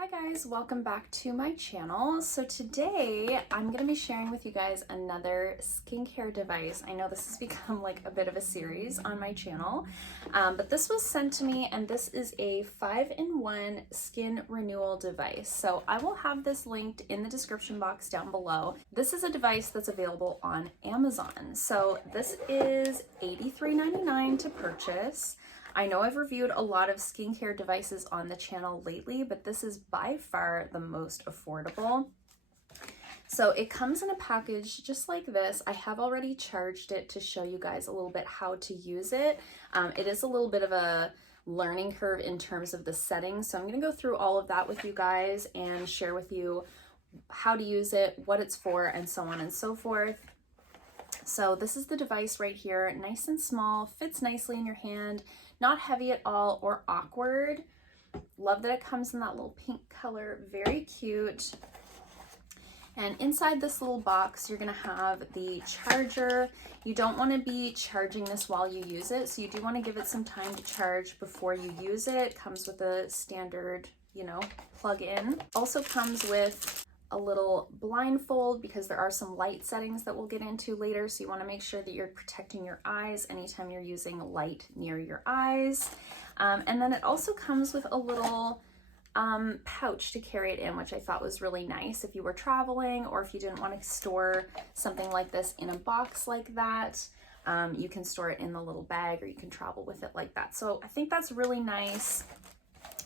Hi guys, welcome back to my channel. So today I'm going to be sharing with you guys another skincare device. I know this has become like a bit of a series on my channel, but this was sent to me and this is a 5-in-1 skin renewal device. So I will have this linked in the description box down below. This is a device that's available on Amazon. So this is $83.99 to purchase. I know I've reviewed a lot of skincare devices on the channel lately, but this is by far the most affordable. So it comes in a package just like this. I have already charged it to show you guys a little bit how to use it. It is a little bit of a learning curve in terms of the settings. So I'm going to go through all of that with you guys and share with you how to use it, what it's for, and so on and so forth. So this is the device right here, nice and small, fits nicely in your hand, not heavy at all or awkward. Love that it comes in that little pink color, very cute. And inside this little box, you're gonna have the charger. You don't wanna be charging this while you use it, so you do wanna give it some time to charge before you use it. It comes with a standard, plug-in. Also comes with a little blindfold because there are some light settings that we'll get into later, so you want to make sure that you're protecting your eyes anytime you're using light near your eyes. And then it also comes with a little pouch to carry it in, which I thought was really nice if you were traveling or if you didn't want to store something like this in a box like that. You can store it in the little bag or you can travel with it like that. So I think that's really nice.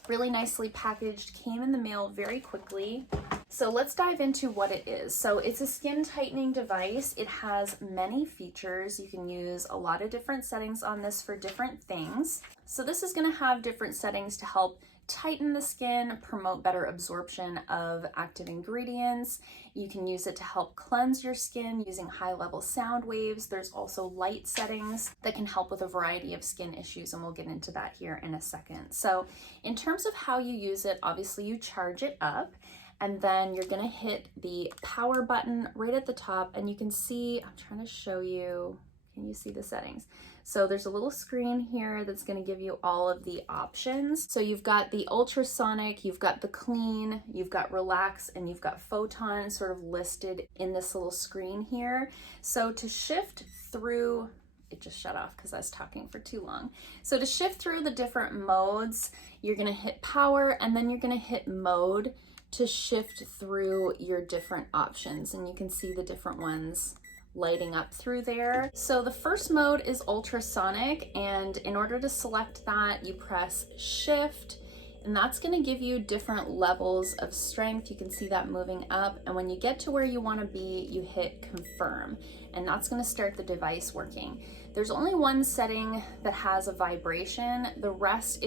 Really nicely packaged, came in the mail very quickly. So let's dive into what it is. So it's a skin tightening device. It has many features. You can use a lot of different settings on this for different things. So this is going to have different settings to help tighten the skin, promote better absorption of active ingredients. You can use it to help cleanse your skin using high-level sound waves. There's also light settings that can help with a variety of skin issues, and we'll get into that here in a second. So in terms of how you use it, obviously you charge it up, and then you're gonna hit the power button right at the top, and you can see, I'm trying to show you, can you see the settings? So there's a little screen here that's going to give you all of the options. So you've got the ultrasonic, you've got the clean, you've got relax, and you've got photon sort of listed in this little screen here. So to shift through, it just shut off because I was talking for too long. So to shift through the different modes, you're going to hit power and then you're going to hit mode to shift through your different options. And you can see the different ones lighting up through there. So the first mode is ultrasonic, and in order to select that, you press shift, and that's going to give you different levels of strength. You can see that moving up, and when you get to where you want to be, you hit confirm, and that's going to start the device working. There's only one setting that has a vibration. The rest,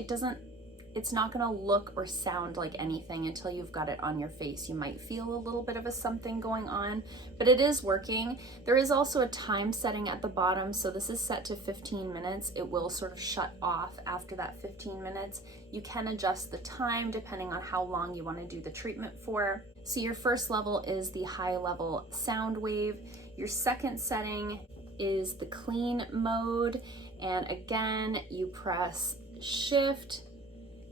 it's not going to look or sound like anything until you've got it on your face. You might feel a little bit of a something going on, but it is working. There is also a time setting at the bottom, so this is set to 15 minutes. It will sort of shut off after that 15 minutes. You can adjust the time depending on how long you want to do the treatment for. So your first level is the high level sound wave. Your second setting is the clean mode, and again, you press shift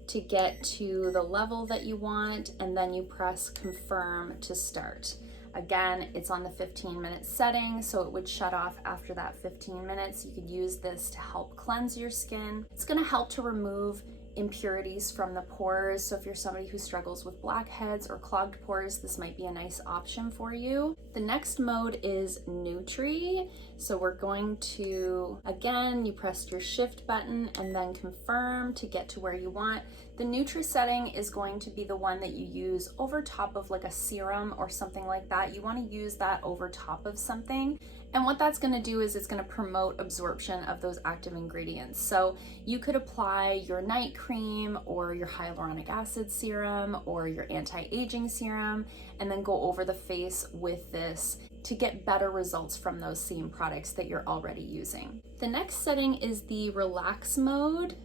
to get to the level that you want, and then you press confirm to start. Again, it's on the 15-minute setting, so it would shut off after that 15 minutes. You could use this to help cleanse your skin. It's going to help to remove impurities from the pores. So if you're somebody who struggles with blackheads or clogged pores, this might be a nice option for you. The next mode is Nutri. So we're going to, again, you press your shift button and then confirm to get to where you want. The Nutri setting is going to be the one that you use over top of like a serum or something like that. You want to use that over top of something. And what that's going to do is it's going to promote absorption of those active ingredients. So you could apply your night cream or your hyaluronic acid serum or your anti-aging serum and then go over the face with this to get better results from those same products that you're already using. The next setting is the relax mode,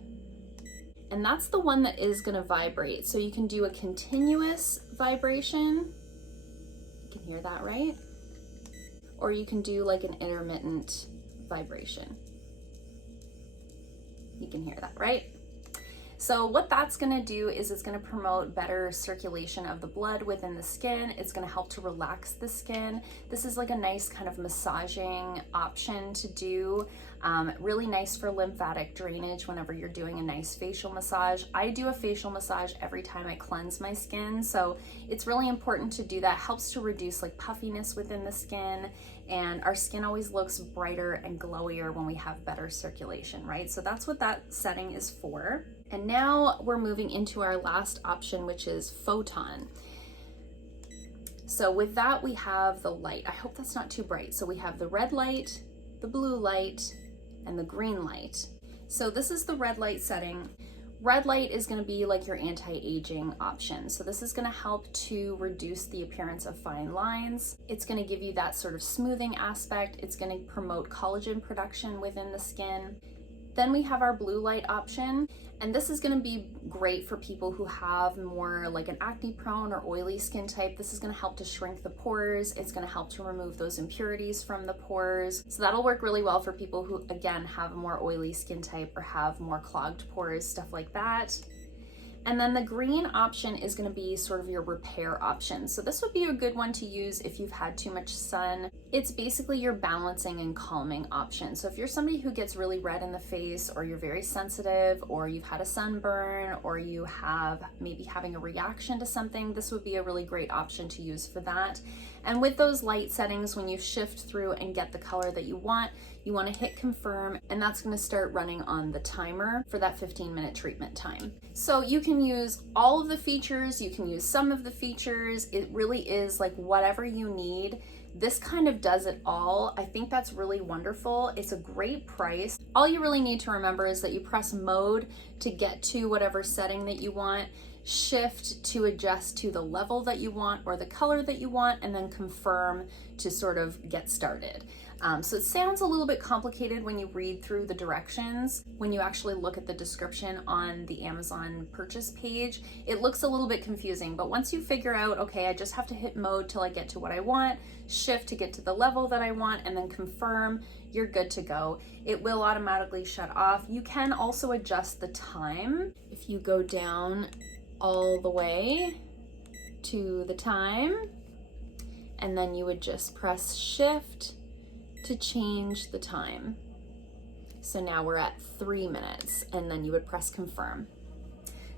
and that's the one that is going to vibrate. So you can do a continuous vibration. You can hear that, right? Or you can do like an intermittent vibration. You can hear that, right? So what that's gonna do is it's gonna promote better circulation of the blood within the skin. It's gonna help to relax the skin. This is like a nice kind of massaging option to do. Really nice for lymphatic drainage whenever you're doing a nice facial massage. I do a facial massage every time I cleanse my skin, so it's really important to do that. Helps to reduce like puffiness within the skin, and our skin always looks brighter and glowier when we have better circulation, right? So that's what that setting is for. And now we're moving into our last option, which is photon. So with that, we have the light. I hope that's not too bright. So we have the red light, the blue light, and the green light. So this is the red light setting. Red light is going to be like your anti-aging option. So this is going to help to reduce the appearance of fine lines. It's going to give you that sort of smoothing aspect. It's going to promote collagen production within the skin. Then we have our blue light option, and this is going to be great for people who have more like an acne prone or oily skin type. This is going to help to shrink the pores. It's going to help to remove those impurities from the pores. So that'll work really well for people who, again, have a more oily skin type or have more clogged pores, stuff like that. And then the green option is going to be sort of your repair option. So this would be a good one to use if you've had too much sun. It's basically your balancing and calming option. So if you're somebody who gets really red in the face, or you're very sensitive, or you've had a sunburn, or you have maybe having a reaction to something, this would be a really great option to use for that. And with those light settings, when you shift through and get the color that you want to hit confirm, and that's going to start running on the timer for that 15-minute treatment time. So you can use all of the features, you can use some of the features. It really is like whatever you need. This kind of does it all. I think that's really wonderful. It's a great price. All you really need to remember is that you press mode to get to whatever setting that you want, shift to adjust to the level that you want or the color that you want, and then confirm to sort of get started. So it sounds a little bit complicated when you read through the directions. When you actually look at the description on the Amazon purchase page, it looks a little bit confusing, but once you figure out, okay, I just have to hit mode till I get to what I want, shift to get to the level that I want, and then confirm, you're good to go. It will automatically shut off. You can also adjust the time. If you go down all the way to the time, and then you would just press shift to change the time. So now we're at 3 minutes, and then you would press confirm.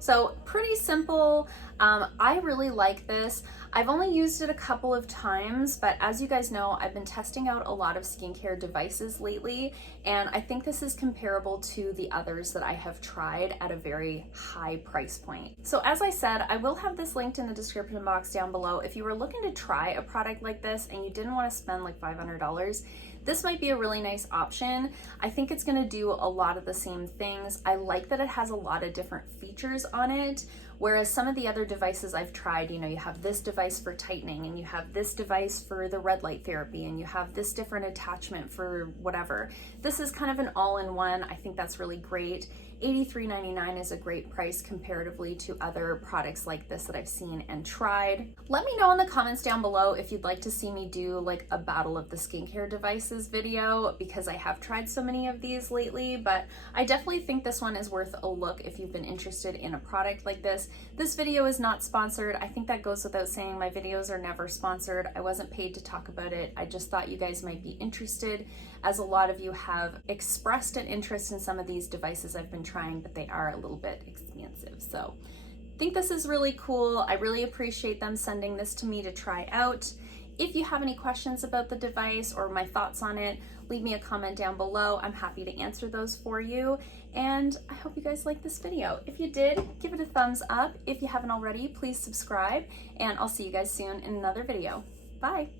So pretty simple. I really like this. I've only used it a couple of times, but as you guys know, I've been testing out a lot of skincare devices lately, and I think this is comparable to the others that I have tried at a very high price point. So as I said, I will have this linked in the description box down below. If you were looking to try a product like this and you didn't want to spend like $500, this might be a really nice option. I think it's gonna do a lot of the same things. I like that it has a lot of different features on it, whereas some of the other devices I've tried, you know, you have this device for tightening, and you have this device for the red light therapy, and you have this different attachment for whatever. This is kind of an all-in-one. I think that's really great. $83.99 is a great price comparatively to other products like this that I've seen and tried. Let me know in the comments down below if you'd like to see me do like a battle of the skincare devices video, because I have tried so many of these lately, but I definitely think this one is worth a look if you've been interested in a product like this. This video is not sponsored. I think that goes without saying. My videos are never sponsored. I wasn't paid to talk about it. I just thought you guys might be interested, as a lot of you have expressed an interest in some of these devices I've been trying, but they are a little bit expensive. So I think this is really cool. I really appreciate them sending this to me to try out. If you have any questions about the device or my thoughts on it, leave me a comment down below. I'm happy to answer those for you. And I hope you guys liked this video. If you did, give it a thumbs up. If you haven't already, please subscribe, and I'll see you guys soon in another video. Bye.